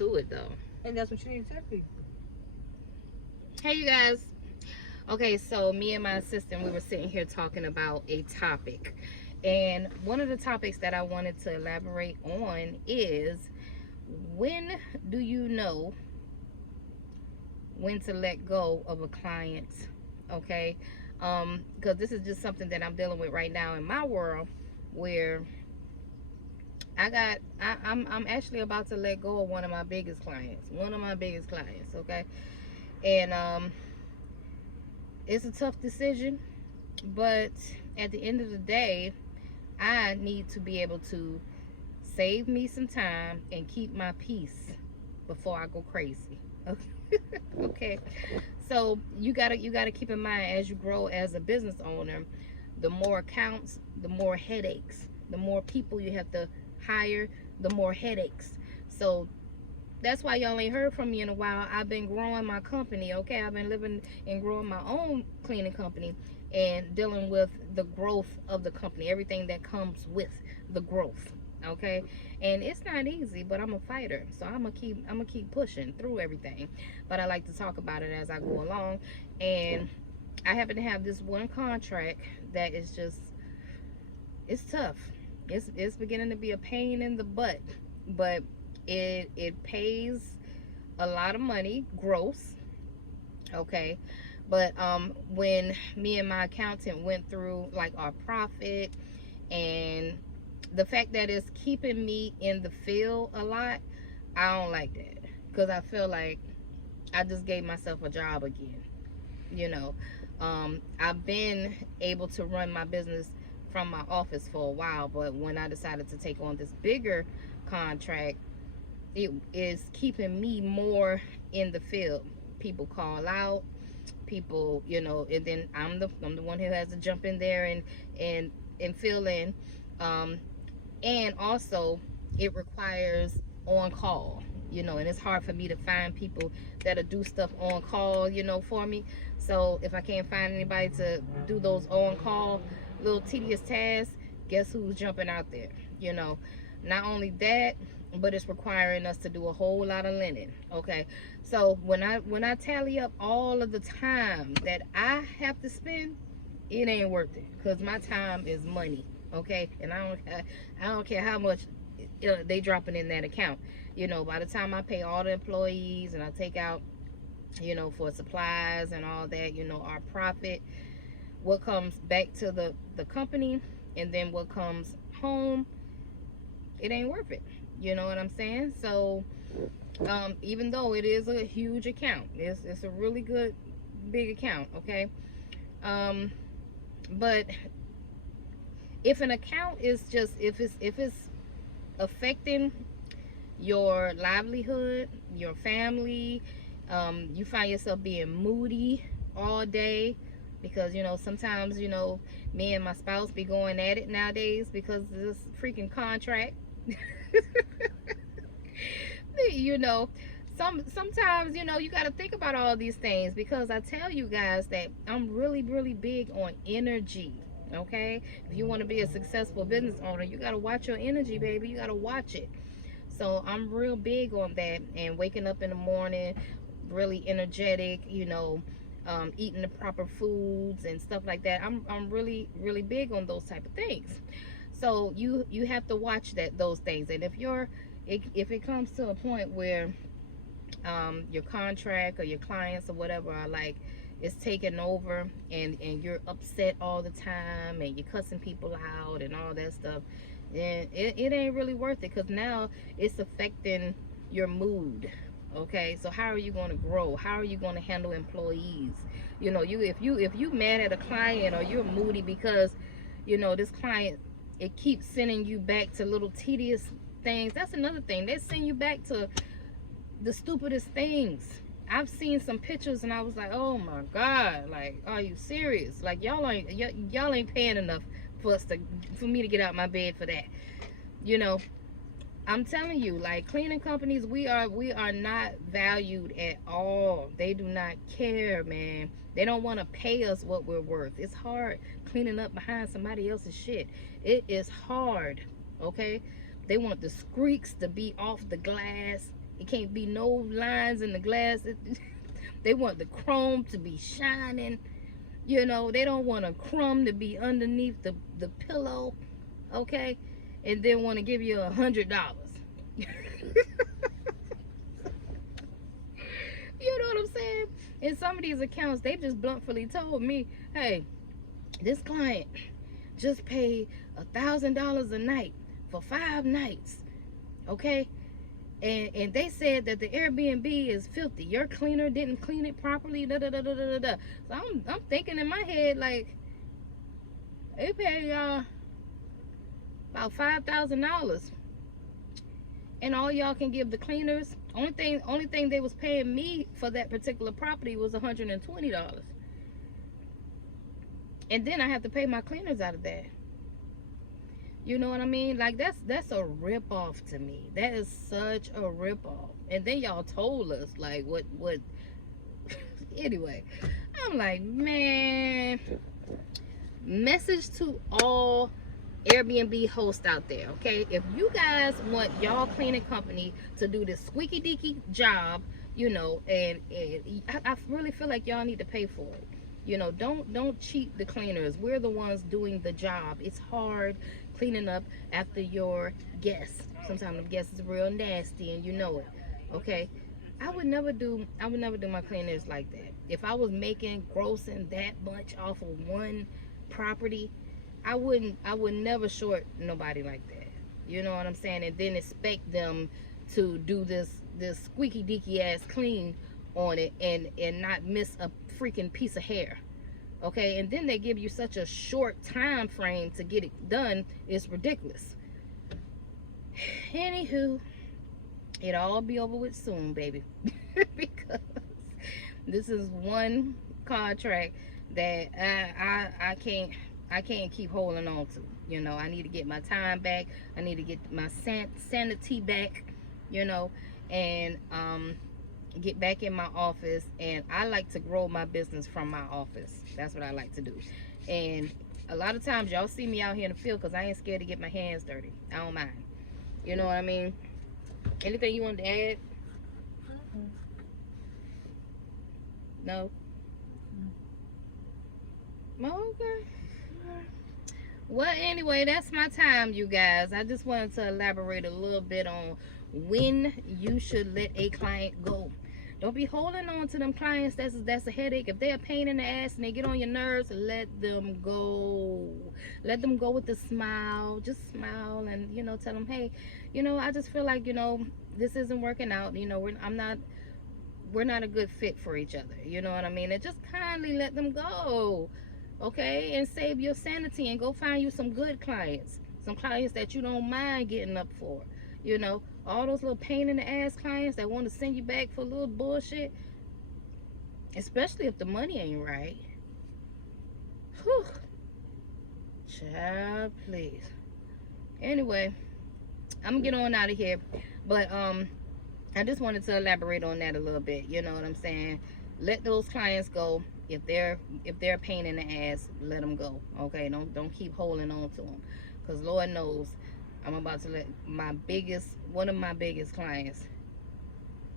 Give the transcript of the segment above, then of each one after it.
to it though. And that's what you need to tell people. Hey, you guys. Okay, so me and my assistant, we were sitting here talking about a topic. And one of the topics that I wanted to elaborate on is, when do you know when to let go of a client? Okay, because this is just something that I'm dealing with right now in my world, where I'm actually about to let go of one of my biggest clients. Okay, and it's a tough decision, but at the end of the day, I need to be able to save me some time and keep my peace before I go crazy. Okay. Okay. So you gotta keep in mind, as you grow as a business owner, the more accounts, the more headaches. The more people you have to hire, the more headaches. So that's why y'all ain't heard from me in a while. I've been growing my company. Okay, I've been living and growing my own cleaning company and dealing with the growth of the company, everything that comes with the growth. Okay, and it's not easy, but I'm a fighter, so I'm gonna keep pushing through everything. But I like to talk about it as I go along, and I happen to have this one contract that is just, it's tough. It's beginning to be a pain in the butt, but it pays a lot of money gross. Okay, but when me and my accountant went through like our profit and the fact that it's keeping me in the field a lot, I don't like that, because I feel like I just gave myself a job again. you know I've been able to run my business from my office for a while, but when I decided to take on this bigger contract, it is keeping me more in the field. People call out, people, and then I'm the one who has to jump in there and fill in. um and also, it requires on call, and it's hard for me to find people that'll do stuff on call, for me. So if I can't find anybody to do those on call little tedious tasks, guess who's jumping out there? you know Not only that, but it's requiring us to do a whole lot of linen. Okay, so when I tally up all of the time that I have to spend, it ain't worth it, because my time is money. Okay, and I don't care how much they dropping in that account. By the time I pay all the employees and I take out, for supplies and all that, our profit, what comes back to the company, and then what comes home, it ain't worth it. You know what I'm saying? So even though it is a huge account, it's a really good big account. Okay, but if an account is just, if it's affecting your livelihood, your family, you find yourself being moody all day, because sometimes, me and my spouse be going at it nowadays because of this freaking contract. you know Sometimes, you got to think about all these things, because I tell you guys that I'm really, really big on energy. Okay, if you want to be a successful business owner, you got to watch your energy, baby. You got to watch it. So I'm real big on that, and waking up in the morning really energetic, eating the proper foods and stuff like that. I'm really, really big on those type of things. So you have to watch those things. And if it comes to a point where your contract or your clients or whatever are like, it's taking over, and you're upset all the time, and you're cussing people out and all that stuff, then it ain't really worth it, because now it's affecting your mood. Okay, so how are you going to grow? How are you going to handle employees? If you mad at a client, or you're moody because this client, it keeps sending you back to little tedious things. That's another thing. They send you back to the stupidest things. I've seen some pictures and I was like, oh my god, like, are you serious? Like, y'all ain't paying enough for me to get out my bed for that. I'm telling you, like, cleaning companies, we are not valued at all. They do not care, man. They don't want to pay us what we're worth. It's hard cleaning up behind somebody else's shit. It is hard. Okay, they want the squeaks to be off the glass It can't be no lines in the glass. They want the chrome to be shining. You know, they don't want a crumb to be underneath the pillow, okay? And then want to give you $100. You know what I'm saying? In some of these accounts, they just bluntly told me, hey, this client just paid $1,000 a night for 5 nights, okay? And they said that the Airbnb is filthy. Your cleaner didn't clean it properly. Da da da da da da. So I'm thinking in my head, like, they pay y'all about $5,000, and all y'all can give the cleaners. Only thing they was paying me for that particular property was $120, and then I have to pay my cleaners out of that. You know what I mean? Like, that's a rip-off to me. That is such a rip-off. And then y'all told us, like, what anyway, I'm like, man, message to all Airbnb hosts out there, okay? If you guys want y'all cleaning company to do this squeaky deaky job, you know, and I really feel like y'all need to pay for it. You know, don't cheat the cleaners. We're the ones doing the job. It's hard cleaning up after your guests. Sometimes the guests is real nasty, and you know it. Okay, I would never do my cleaners like that. If I was grossing that much off of one property, I would never short nobody like that. You know what I'm saying? And then expect them to do this squeaky deaky ass clean on it and not miss a freaking piece of hair. Okay, and then they give you such a short time frame to get it done. It's ridiculous. Anywho, it'll all be over with soon, baby. Because this is one contract that I can't keep holding on to. You know, I need to get my time back. I need to get my sanity back, you know, and get back in my office. And I like to grow my business from my office. That's what I like to do. And a lot of times y'all see me out here in the field because I ain't scared to get my hands dirty. I don't mind. You know what I mean? Anything you want to add? No? Okay. Well, anyway, that's my time, you guys. I just wanted to elaborate a little bit on when you should let a client go. Don't be holding on to them clients. That's a headache. If they're a pain in the ass and they get on your nerves, let them go. Let them go with a smile. Just smile and, you know, tell them, hey, you know, I just feel like, you know, this isn't working out. You know, we're not a good fit for each other. You know what I mean? And just kindly let them go. Okay? And save your sanity and go find you some good clients. Some clients that you don't mind getting up for. You know, all those little pain in the ass clients that want to send you back for a little bullshit, especially if the money ain't right. Whew. Child, please. Anyway, I'm gonna get on out of here, but I just wanted to elaborate on that a little bit. You know what I'm saying? Let those clients go. If they're a pain in the ass, let them go. Okay, don't keep holding on to them, because Lord knows I'm about to let one of my biggest clients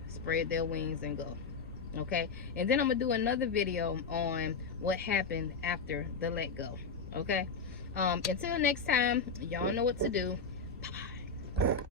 spread their wings and go. Okay, and then I'm gonna do another video on what happened after the let go. Okay, until next time, y'all know what to do. Bye-bye.